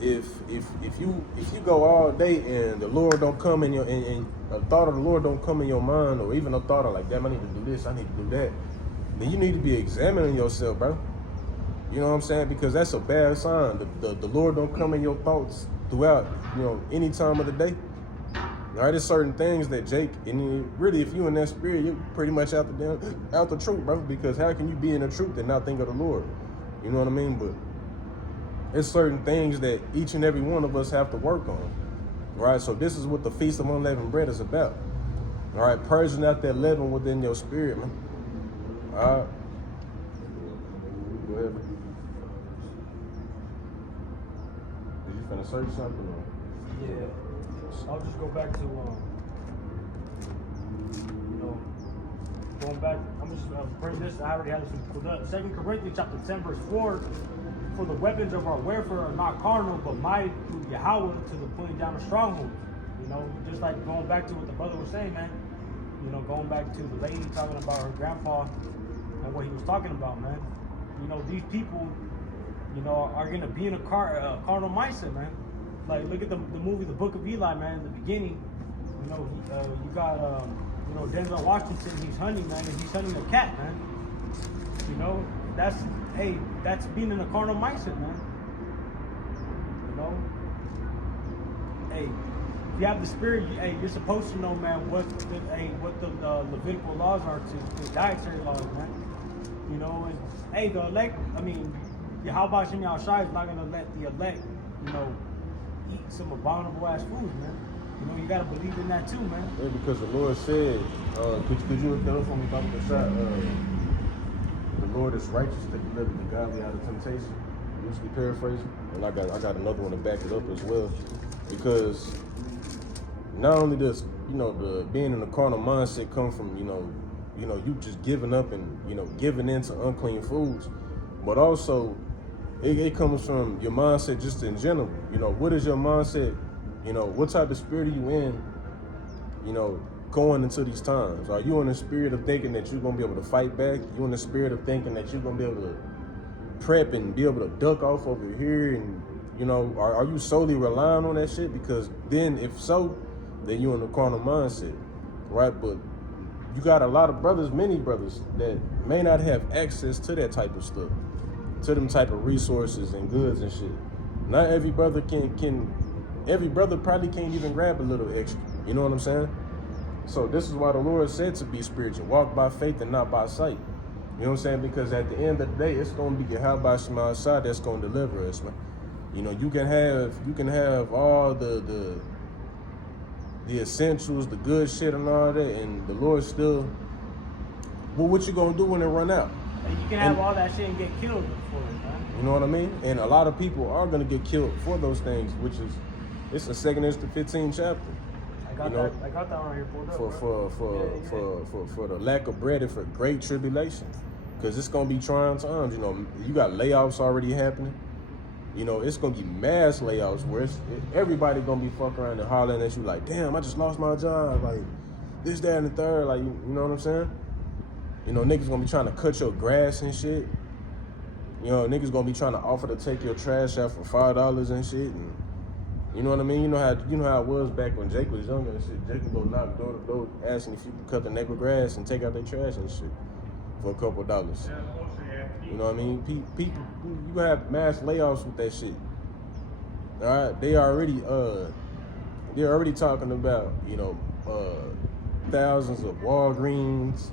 if you go all day and the Lord don't come in your and a thought of the Lord don't come in your mind, or even a thought of like, damn, I need to do this, I need to do that, then you need to be examining yourself, bro. You know what I'm saying? Because that's a bad sign. The Lord don't come in your thoughts throughout, any time of the day. All right, there's certain things that Jake, and really, if you in that spirit, you're pretty much out the truth, bro. Because how can you be in the truth and not think of the Lord? You know what I mean? But it's certain things that each and every one of us have to work on. Right? So this is what the Feast of Unleavened Bread is about. All right, purging out that leaven within your spirit, man. All right. Go ahead, man. Did you finna search something? Or? Yeah. I'll just go back to, going back, I'm just bring this, I already had this, 2 Corinthians chapter 10, verse 4, for the weapons of our warfare are not carnal, but mighty through Yahweh to the pulling down of strongholds. Just like going back to what the brother was saying, man, going back to the lady talking about her grandpa and what he was talking about, man. These people, are going to be in a carnal mindset, man. Like, look at the movie, The Book of Eli, man. In the beginning, you got, Denzel Washington. He's hunting, man, and he's hunting a cat, man. That's being in a carnal mindset, man. If you have the spirit, you're supposed to know, man, what the Levitical laws are to dietary laws, man. The elect. Yahweh Shem Yahushai is not gonna let the elect, eat some abominable ass foods, man. You gotta believe in that too, man. Yeah, because the Lord said, could you look that up for me about the shot? The Lord is righteous to deliver the godly out of temptation. Loosely paraphrasing. And I got another one to back it up as well. Because not only does, the being in the carnal mindset come from, you just giving up and, giving in to unclean foods, but also it comes from your mindset just in general. What is your mindset? What type of spirit are you in, going into these times? Are you in the spirit of thinking that you're going to be able to fight back? You in the spirit of thinking that you're going to be able to prep and be able to duck off over here? And, are you solely relying on that shit? Because then if so, then you're in the carnal mindset, right? But you got a lot of brothers, many brothers, that may not have access to that type of stuff, to them type of resources and goods and shit. Not every brother every brother probably can't even grab a little extra. You know what I'm saying? So this is why the Lord said to be spiritual. Walk by faith and not by sight. You know what I'm saying? Because at the end of the day, it's going to be Yahweh Shem Yahushai that's going to deliver us, man. You can have all the essentials, the good shit and all that, and the Lord still, well, what you going to do when it run out? And you can have all that shit and get killed for it, man. You know what I mean? And a lot of people are going to get killed for those things, which is, it's the 2nd to 15th chapter. I got that right here pulled up. For the lack of bread and for great tribulation. Because it's going to be trying times. You got layoffs already happening. It's going to be mass layoffs where everybody going to be fucking around and hollering at you like, damn, I just lost my job. Like, this, that, and the third. Like, you know what I'm saying? Niggas going to be trying to cut your grass and shit. Niggas going to be trying to offer to take your trash out for $5 and shit. And you know what I mean? You know how it was back when Jake was younger and shit. Jake would go knock door to door asking if you could cut the neighbor grass and take out their trash and shit for a couple of dollars. You know what I mean? People, you gonna have mass layoffs with that shit. All right, they're already talking about thousands of Walgreens,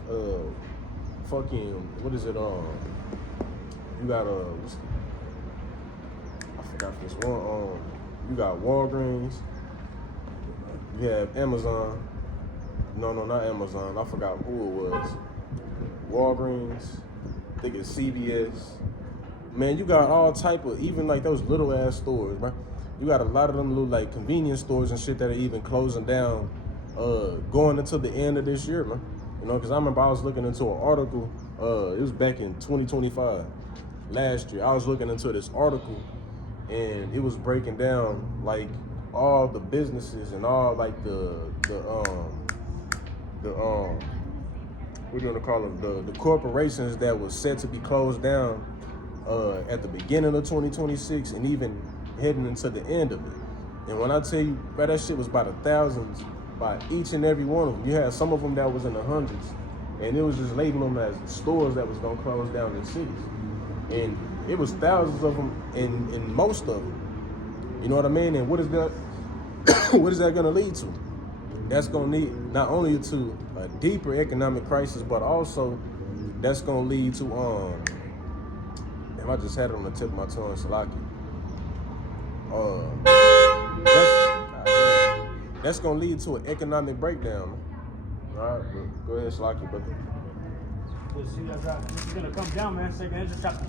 fucking what is it? You got I forgot this one. You got Walgreens. You have Amazon. No, not Amazon. I forgot who it was. Walgreens. I think it's CVS. Man, you got all type of, even like those little ass stores, man. You got a lot of them little like convenience stores and shit that are even closing down, going until the end of this year, man. Because I remember I was looking into an article. It was back in 2025, last year. I was looking into this article, and it was breaking down like all the businesses and all like we're gonna call them the corporations that was set to be closed down at the beginning of 2026 and even heading into the end of it. And when I tell you, bro, that shit was by the thousands, by each and every one of them. You had some of them that was in the hundreds, and it was just labeling them as stores that was gonna close down in cities. And it was thousands of them in most of them. You know what I mean? And what is that? What is that gonna lead to? That's gonna lead not only to a deeper economic crisis, but also that's gonna lead to I just had it on the tip of my tongue, Salaki. That's gonna lead to an economic breakdown. All right, go ahead, Salaki, brother. See, this is gonna come down, man. Second Ezra chapter.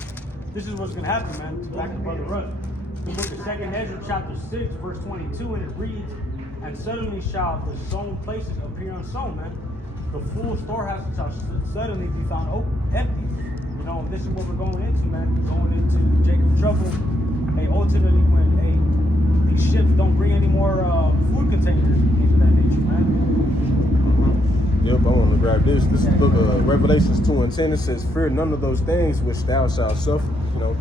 This is what's gonna happen, man. Back to Brother Rudd. The book of Second Ezra chapter 6, verse 22, and it reads, "And suddenly shall the sown places appear unsown, man. The full storehouses shall suddenly be found empty." You know, this is what we're going into, man. We're going into Jacob's trouble. Hey, ultimately, when these ships don't bring any more food containers, things of that nature, man. Yep, I want to grab this. This is the book of Revelations 2:10. It says, "Fear none of those things which thou shalt suffer." You know,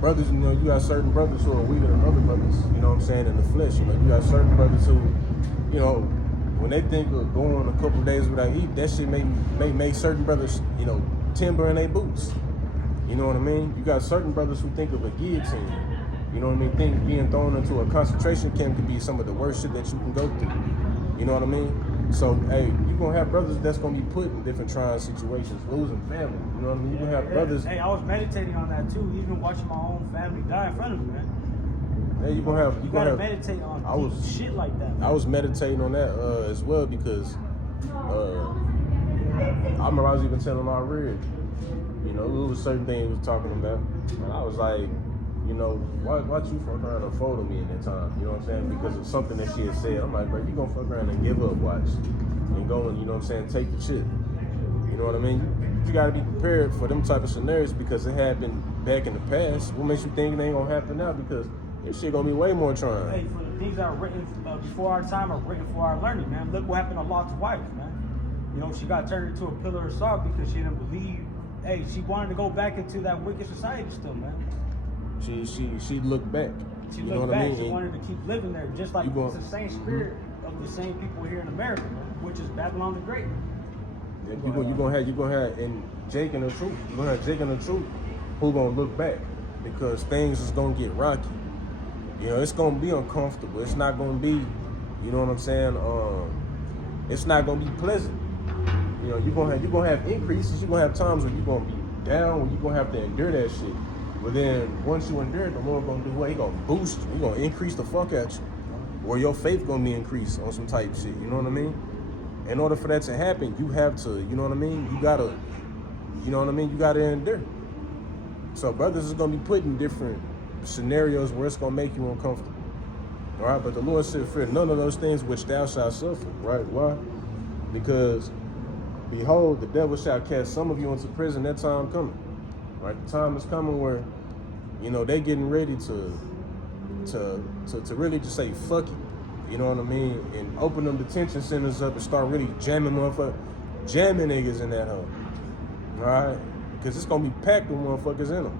brothers, you know, you got certain brothers who are weaker than other brothers, you know what I'm saying, in the flesh. You know, you got certain brothers who, you know, when they think of going a couple of days without eating, that shit may make certain brothers, you know, timber in their boots. You know what I mean? You got certain brothers who think of a guillotine. You know what I mean? Think being thrown into a concentration camp could be some of the worst shit that you can go through. You know what I mean? So, hey, you're going to have brothers that's going to be put in different trying situations, losing family. You know what I mean? You're going to have brothers. Hey, I was meditating on that too, even watching my own family die in front of me, man. Hey, you gotta meditate on shit like that, man. I was meditating on that as well because I remember I was even telling my read, you know, it was certain things we was talking about. And I was like, you know, why you fuck around and fold me in that time? You know what I'm saying? Because of something that she had said. I'm like, bro, you gonna fuck around and give up, watch. And go and, you know what I'm saying, take the shit. You know what I mean? You gotta be prepared for them type of scenarios because it happened back in the past. What makes you think it ain't gonna happen now? Because this shit gonna be way more trying. Hey, for the things that are written before our time are written for our learning, man. Look what happened to Lot's wife, man. You know, she got turned into a pillar of salt because she didn't believe. Hey, she wanted to go back into that wicked society still, man. She looked back. She looked back. I mean? She wanted to keep living there, just like it's the same spirit of the same people here in America, man, which is Babylon the Great. Yeah, you gonna have and Jake and the truth. You're gonna have Jake and the truth who gonna look back because things is gonna get rocky. You know, it's gonna be uncomfortable. It's not gonna be, you know what I'm saying? It's not gonna be pleasant. You know, you're gonna have increases. You're gonna have times when you're gonna be down, when you're gonna have to endure that shit. But then once you endure it, the Lord gonna do what? He gonna boost you. He gonna increase the fuck at you. Or your faith gonna be increased on some type shit. You know what I mean? In order for that to happen, you have to, you know what I mean? You gotta, you know what I mean? You gotta endure. So brothers is gonna be put in different scenarios where it's gonna make you uncomfortable. All right, but the Lord said, "Fear none of those things which thou shalt suffer." Right? Why? Because behold, the devil shall cast some of you into prison. That time coming. Right? The time is coming where, you know, they getting ready to really just say fuck it. You know what I mean? And open them detention centers up and start really jamming niggas in that hole. All right? Because it's gonna be packed with motherfuckers in them.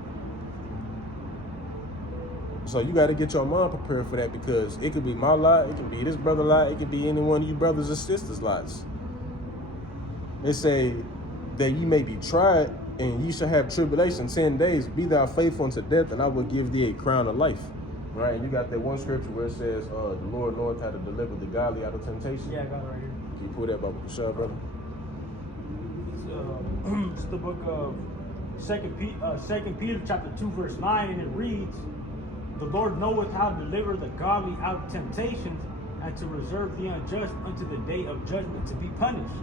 So you got to get your mind prepared for that because it could be my lot, it could be this brother lot, it could be any one of you brothers or sisters' lots. They say that you may be tried and ye shall have tribulation 10 days. Be thou faithful unto death, and I will give thee a crown of life. Right? And you got that one scripture where it says, the Lord knoweth how to deliver the godly out of temptation. Yeah, I got it right here. Can you pull that up, Michelle, brother? It's the book of 2 Peter chapter 2, verse 9, and it reads, "The Lord knoweth how to deliver the godly out of temptations, and to reserve the unjust unto the day of judgment to be punished."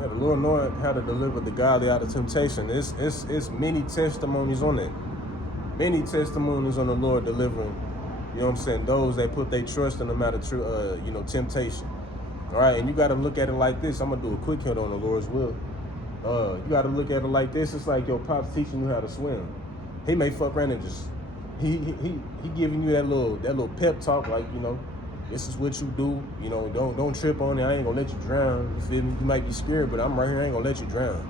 Yeah, the Lord knoweth how to deliver the godly out of temptation. It's many testimonies on that. Many testimonies on the Lord delivering, you know what I'm saying, those that put their trust in them out of temptation. All right, and you got to look at it like this. I'm going to do a quick hit on the Lord's will. You got to look at it like this. It's like your pop's teaching you how to swim. He may fuck around and just, he giving you that little pep talk, like, you know, this is what you do. You know, don't trip on it. I ain't gonna let you drown. You feel me? You might be scared, but I'm right here. I ain't gonna let you drown.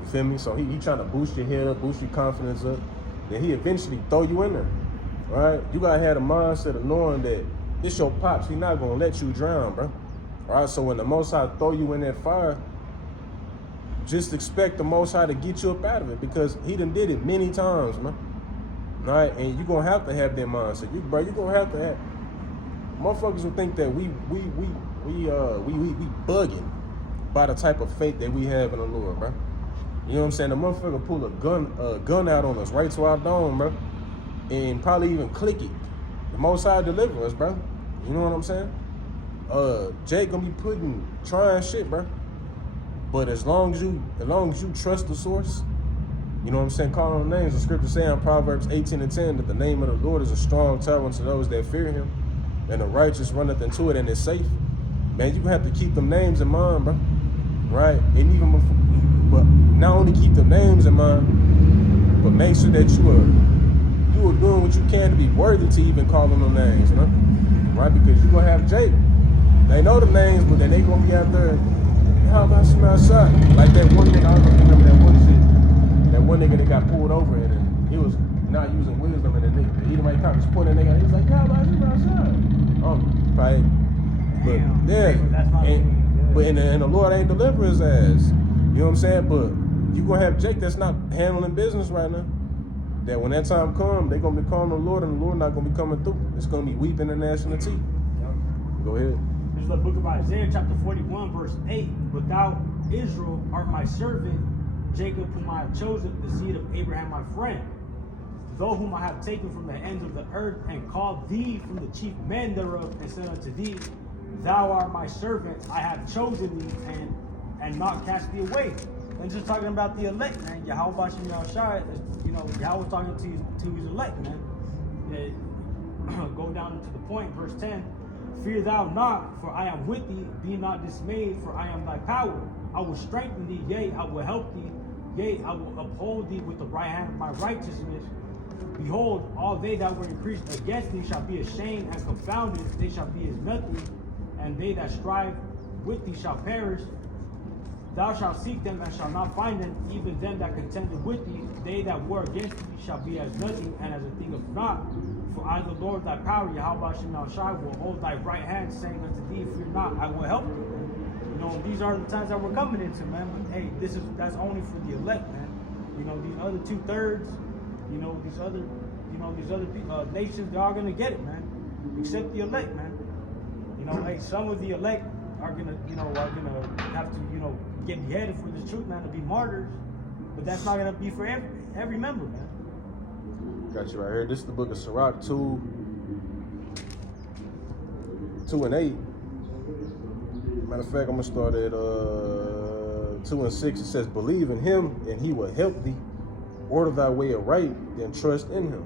You feel me? So he trying to boost your head up, boost your confidence up. Then he eventually throw you in there. right? You gotta have the mindset of knowing that this your pops. He not gonna let you drown, bro. All right. So when the Most High throw you in that fire, just expect the Most High to get you up out of it, because He done did it many times, man. All right, and you gonna have to have that mindset. You gonna have to have. Motherfuckers will think that we bugging by the type of faith that we have in the Lord, bro. You know what I'm saying? The motherfucker pull a gun out on us right to our dome, bro, and probably even click it. The Most High deliver us, bro. You know what I'm saying? Jake gonna be trying shit, bro. But as long as you trust the source, you know what I'm saying? Calling on names. The scripture saying in Proverbs 18:10 that the name of the Lord is a strong tower unto those that fear Him, and the righteous runneth into it and is safe. Man, you have to keep them names in mind, bro. Right? And even before, but not only keep them names in mind, but make sure that you are doing what you can to be worthy to even call them names, man. Right? Because you're gonna have Jake. They know the names, but then they gonna be out there. How about some outside? Like that one nigga, I don't remember that one shit. That one nigga that got pulled over and he was not using wisdom, and the Edomite cop was pointing at the nigga. He was like, "How about some outside?" Probably. But and the Lord ain't deliver his ass. You know what I'm saying? But you gonna have Jake that's not handling business right now. That when that time comes, they gonna be calling the Lord, and the Lord not gonna be coming through. It's gonna be weeping and gnashing of teeth. Yep. Go ahead. This is the book of Isaiah, chapter 41, verse 8. But thou, Israel, art my servant, Jacob, whom I have chosen, the seed of Abraham, my friend. Though whom I have taken from the ends of the earth, and called thee from the chief men thereof, and said unto thee, Thou art my servant, I have chosen thee, and not cast thee away. And just talking about the elect, man. Yahweh Bashim Yahushai, you know, Yahweh talking to his elect, man. Go down to the point, verse 10. Fear thou not, for I am with thee. Be not dismayed, for I am thy power. I will strengthen thee, yea, I will help thee. Yea, I will uphold thee with the right hand of my righteousness. Behold, all they that were increased against thee shall be ashamed and confounded. They shall be as nothing, and they that strive with thee shall perish. Thou shalt seek them and shalt not find them, even them that contended with thee. They that war against thee shall be as nothing and as a thing of naught. For I, the Lord thy power, Yahweh Shai, will hold thy right hand, saying unto thee, Fear not, I will help thee. You know, these are the times that we're coming into, man. But hey, that's only for the elect, man. You know, these other 2/3, you know, these other nations, they're all gonna get it, man. Except the elect, man. You know, hey, some of the elect are gonna have to, you know, get beheaded for the truth, man, to be martyrs. But that's not gonna be for every member, man. Got you right here. This is the book of Sirach 2 and 8. Matter of fact, I'm gonna start at 2 and 6. It says, Believe in him, and he will help thee. Order thy way aright, and trust in him.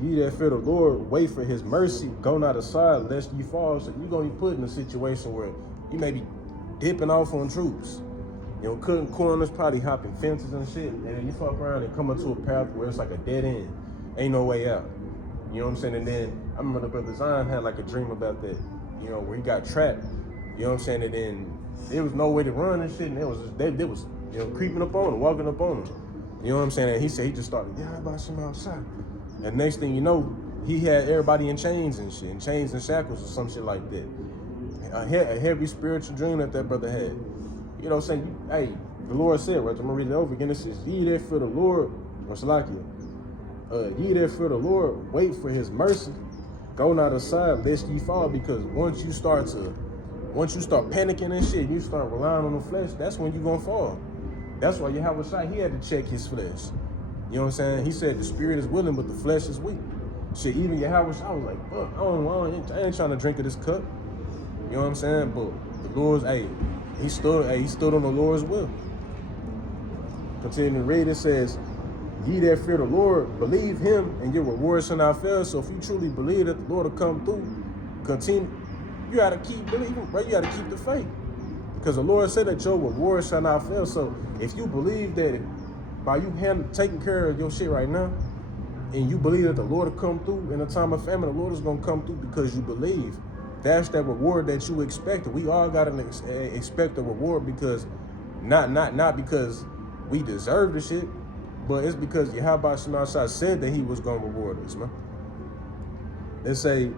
Ye that fear the Lord, wait for his mercy. Go not aside, lest ye fall. So you're gonna be put in a situation where you may be dipping off on troops. You know, cutting corners, probably hopping fences and shit. And then you fuck around and come into a path where it's like a dead end. Ain't no way out. You know what I'm saying? And then I remember the brother Zion had like a dream about that. You know, where he got trapped. You know what I'm saying? And then there was no way to run and shit. And it was you know, creeping up on him, walking up on him. You know what I'm saying? And he said he just started, yeah, about some outside. And next thing you know, he had everybody in chains and shit, in chains and shackles or some shit like that. A heavy spiritual dream that brother had. You know what I'm saying? Hey, the Lord said, right? I'm gonna read it over again. It says, Ye that fear the Lord, or Salakia, ye that fear the Lord, wait for his mercy. Go not aside, lest ye fall, because once you start panicking and shit, you start relying on the flesh, that's when you're gonna fall. That's why Yahweh Shai, he had to check his flesh. You know what I'm saying? He said the spirit is willing, but the flesh is weak. Shit, even Yahweh Shai was like, fuck, I ain't trying to drink of this cup. You know what I'm saying? But the Lord's, hey, he stood on the Lord's will. Continuing to read, it says, Ye that fear the Lord, believe him, and your reward shall not fail. So if you truly believe that the Lord will come through, continue. You gotta keep believing, bro. You gotta keep the faith. Because the Lord said that your reward shall not fail. So if you believe that by you taking care of your shit right now, and you believe that the Lord will come through in a time of famine, the Lord is gonna come through because you believe. That's that reward that you expect. We all gotta expect a reward, because not because we deserve the shit, but it's because Yahweh Shai said that he was gonna reward us, man. They say,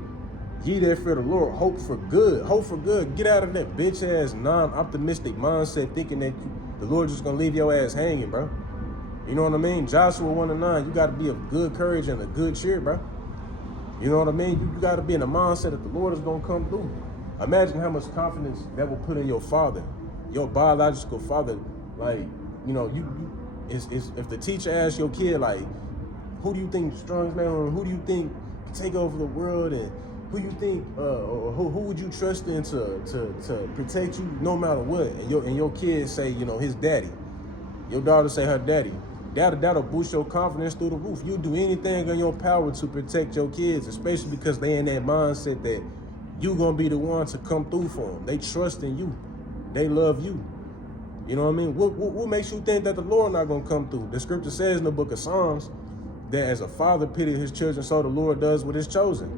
ye that fear the Lord, hope for good. Hope for good. Get out of that bitch ass non-optimistic mindset thinking that the Lord just gonna leave your ass hanging, bro. You know what I mean? Joshua 1:9, you gotta be of good courage and a good cheer, bro. You know what I mean? You gotta be in the mindset that the Lord is gonna come through. Imagine how much confidence that will put in your father, your biological father. Like, you know, if the teacher asks your kid, like, who do you think the strongest man, or who do you think can take over the world, and who you think, or who would you trust in to protect you no matter what? And your kid say, you know, his daddy. Your daughter say her daddy. That'll boost your confidence through the roof. You do anything in your power to protect your kids, especially because they in that mindset that you gonna be the one to come through for them. They trust in you. They love you. You know what I mean? What makes you think that the Lord not gonna come through? The scripture says in the book of Psalms that as a father pitied his children, so the Lord does with his chosen.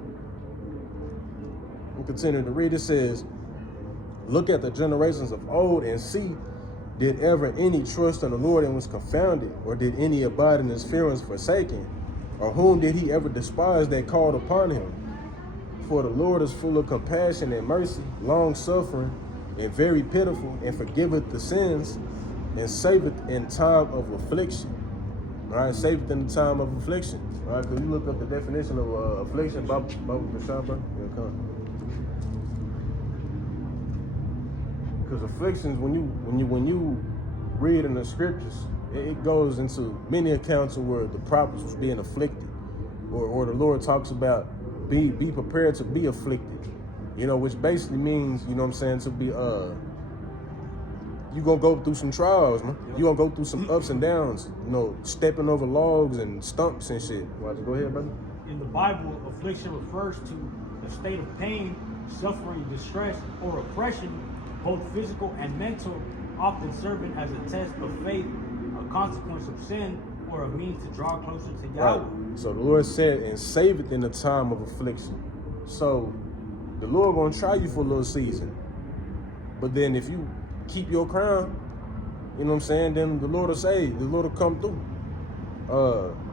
We'll continue to read. It says, look at the generations of old and see, did ever any trust in the Lord and was confounded? Or did any abide in his fear and was forsaken? Or whom did he ever despise that called upon him? For the Lord is full of compassion and mercy, long-suffering, and very pitiful, and forgiveth the sins, and saveth in time of affliction. All right, saveth in the time of affliction. All right, because you look up the definition of affliction, Bible Bashar, bro. Here it comes. Because afflictions, when you read in the scriptures, it goes into many accounts of where the prophets was being afflicted, or the Lord talks about be prepared to be afflicted, you know, which basically means, you know what I'm saying, to be you gonna go through some trials, man. You gonna go through some ups and downs, you know, stepping over logs and stumps and shit. Why'd you go ahead, brother? In the Bible, affliction refers to a state of pain, suffering, distress, or oppression, both physical and mental, often serving as a test of faith, a consequence of sin, or a means to draw closer to Yahweh. Right. So the Lord said, and saveth in the time of affliction. So the Lord gonna try you for a little season. But then if you keep your crown, you know what I'm saying, then the Lord will save, the Lord will come through.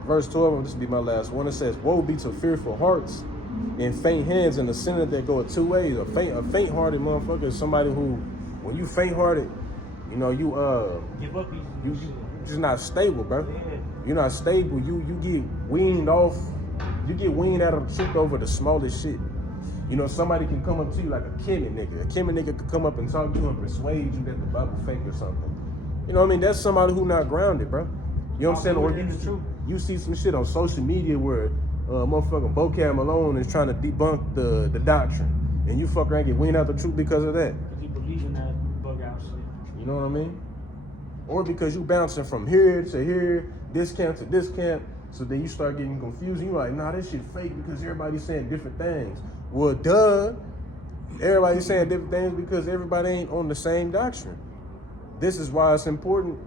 Verse 12, this will be my last one. It says, woe be to fearful hearts and faint hands in the sinner that go 2 ways. A faint-hearted motherfucker is somebody who, when you faint-hearted, you know, you give up easy. You just not stable, bro. Yeah. You're not stable. You get weaned off. You get weaned out of the truth over the smallest shit. You know, somebody can come up to you like a Kemet nigga. A Kemet nigga could come up and talk to you and persuade you that the Bible fake or something. You know what I mean? That's somebody who not grounded, bro. You know what I'm saying? Or you see some shit on social media where motherfucking Vocab Malone is trying to debunk the doctrine, and you fuck around and get weaned out the truth because of that. Because he believes in that bug out shit. You know what I mean? Or because you bouncing from here to here, this camp to this camp, so then you start getting confused. You're like, nah, this shit fake because everybody's saying different things. Well, duh. Everybody's saying different things because everybody ain't on the same doctrine. This is why it's important.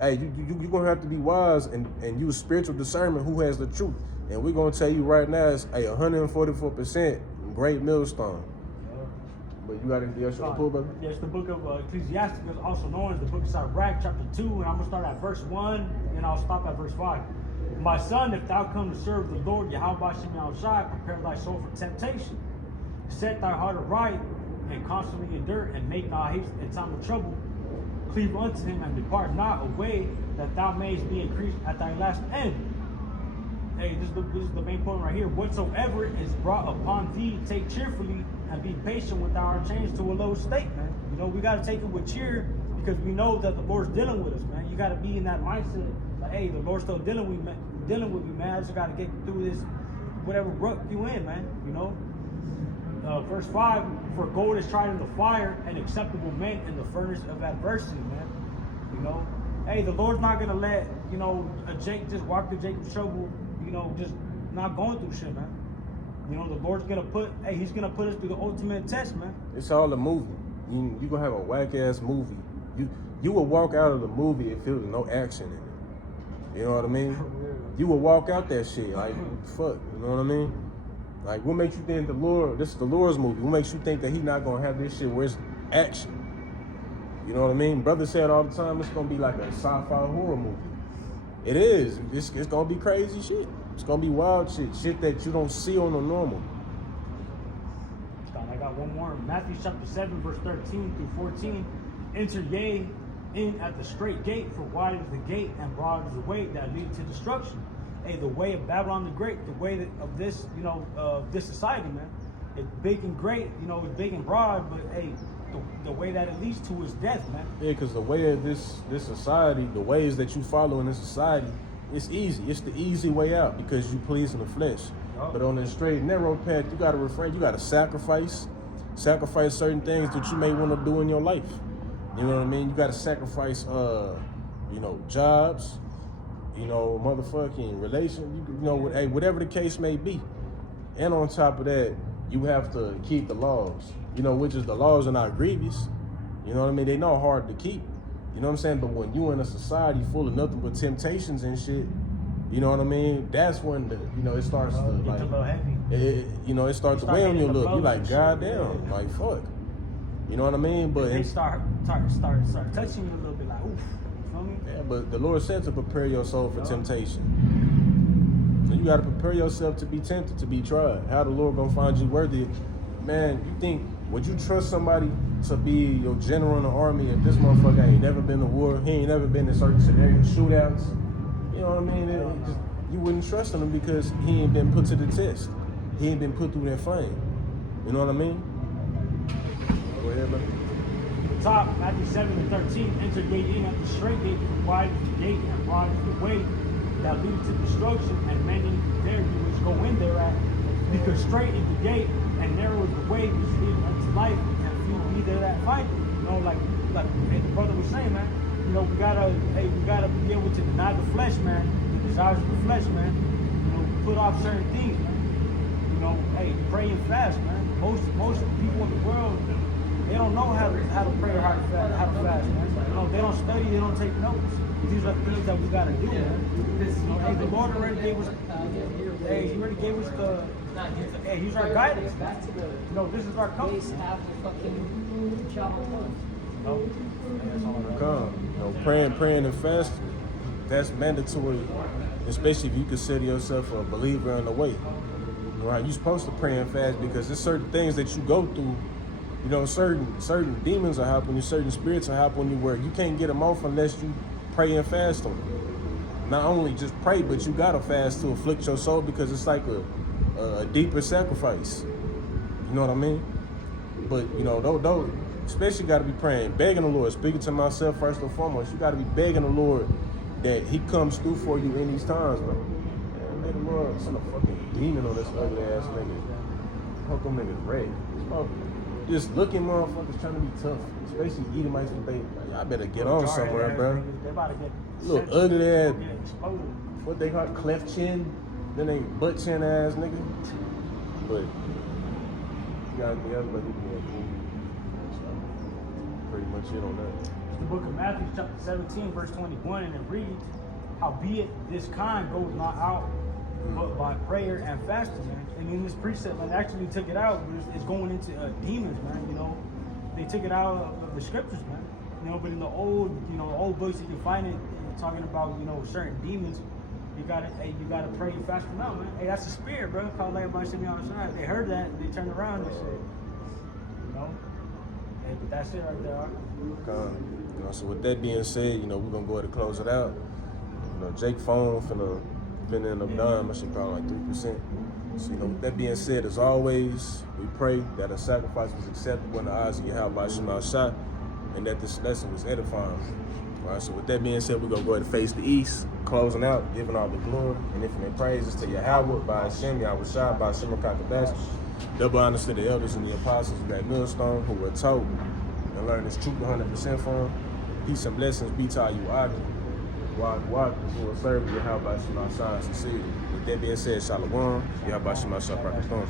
Hey, you're going to have to be wise and use spiritual discernment who has the truth. And we're going to tell you right now, it's a 144% great millstone. But you got anything else you want to pull, brother? Yes, the book of Ecclesiastes is also known as the book of Sirach, chapter 2, and I'm going to start at verse 1, and I'll stop at verse 5. My son, if thou come to serve the Lord, Yahweh Shem Shai, prepare thy soul for temptation. Set thy heart aright, and constantly endure, and make not haste in time of trouble. Cleave unto him, and depart not away, that thou mayest be increased at thy last end. Hey, this is the main point right here. Whatsoever is brought upon thee, take cheerfully, and be patient with our change to a low state, man. You know, we got to take it with cheer because we know that the Lord's dealing with us, man. You got to be in that mindset, like, hey, the Lord's still dealing with me, man. I just got to get through this, whatever broke you in, man. You know. Verse 5: for gold is tried in the fire, and acceptable men in the furnace of adversity, man. You know, hey, the Lord's not gonna let, you know, a Jake just walk through Jacob's trouble, you know, just not going through shit, man. You know, the Lord's gonna he's gonna put us through the ultimate test, man. It's all a movie. You gonna have a whack ass movie. You will walk out of the movie and feel no action in it. You know what I mean? You will walk out that shit like fuck. You know what I mean? Like, what makes you think this is the Lord's movie? What makes you think that he's not gonna have this shit where it's action? You know what I mean? Brother said all the time it's gonna be like a sci-fi horror movie. It is. It's gonna be crazy shit. It's gonna be wild shit that you don't see on the normal. God, I got one more. Matthew chapter 7, verse 13 through 14. Enter ye in at the straight gate, for wide is the gate and broad is the way that leads to destruction. Hey, the way of Babylon the Great, the way of this, this society, man. It's big and great, it's big and broad, but hey, the way that it leads to is death, man. Yeah, because the way of this society, the ways that you follow in this society, it's easy. It's the easy way out because you please in the flesh. Oh. But on the straight, narrow path, you got to refrain. You got to sacrifice certain things that you may want to do in your life. You know what I mean? You got to sacrifice, jobs, motherfucking relations, whatever the case may be. And on top of that, you have to keep the laws, which is the laws are not grievous. You know what I mean? They not hard to keep. You know what I'm saying? But when you in a society full of nothing but temptations and shit, you know what I mean? That's when it starts to like, a little heavy. It starts to weigh on you a little. You like, goddamn, like fuck. You know what I mean? But they start touching you a little bit, like, oof. You feel me? Yeah, but the Lord said to prepare your soul for temptation. So you got to prepare yourself to be tempted, to be tried. How the Lord gonna find you worthy? Man, you think, would you trust somebody to be your general in the army if this motherfucker ain't never been to war, he ain't never been in certain scenarios, shootouts? You know what I mean? You wouldn't trust him because he ain't been put to the test. He ain't been put through that flame. You know what I mean? Go ahead, man. The top, Matthew 7 and 13, enter gate in at the straight gate, for wide is the gate and broad is the way that leads to destruction, and many there which go in thereat. Because straight is the gate and narrow is the way which leads unto life, and few be there that find it. Like the brother was saying, man. We gotta be able to deny the flesh, man, the desires of the flesh, man. Put off certain things, man. Pray and fast, man. Most people in the world, they don't know how to pray or how to fast, man. They don't study, they don't take notes. These are things that we gotta do, man. The Lord already gave us. He already gave us He's our guidance. This is our compass. Praying and fasting, that's mandatory, especially if you consider yourself a believer in the way. Right? You're supposed to pray and fast because there's certain things that you go through. Certain demons are happening you, certain spirits are happening you where you can't get them off unless you pray and fast on them. Not only just pray, but you gotta fast to afflict your soul because it's like a deeper sacrifice. You know what I mean? But don't especially gotta be praying, begging the Lord, speaking to myself first and foremost. You gotta be begging the Lord that He comes through for you in these times, bro. Man, may the Lord send a fucking demon on this ugly ass nigga. Fuck them niggas red. Just looking motherfuckers trying to be tough, especially Edomites and they. Y'all better get on somewhere, bro. They about to get little ugly ass. exploded. What they call cleft chin, then they butt chin ass nigga. But you gotta be everybody more cool. Pretty much it on that. The book of Matthew, chapter 17, verse 21, and it reads, "Howbeit this kind goes not out, but by prayer and fasting." Man. And in this precept, man, actually took it out. It's going into demons, man. They took it out of the scriptures, man. But in the old books, you can find it talking about certain demons. You gotta pray and fast them out, man. Hey, that's the spirit, bro. Call everybody sitting outside. They heard that, they turned around and said, Hey, but that's it right there. So with that being said, we're gonna go ahead and close it out. Jake phone finna end up dying. I should probably like 3%. So with that being said, as always, we pray that a sacrifice was acceptable in the eyes of Yahweh Shema Shah, and that this lesson was edifying. All right, so with that being said, we're going to go ahead and face the east, closing out, giving all the glory and infinite praises to Yahweh, by Hashem, Yahweh Shah, by Hashem Kakadash. Double honors to the elders and the apostles of that millstone who were taught and learned this truth 100% from. Peace and blessings be to you, Wag, who will serve Yahweh Shema Shah and sincerity. With that being said, Shalom, Yahweh Shema Shah Prakaston.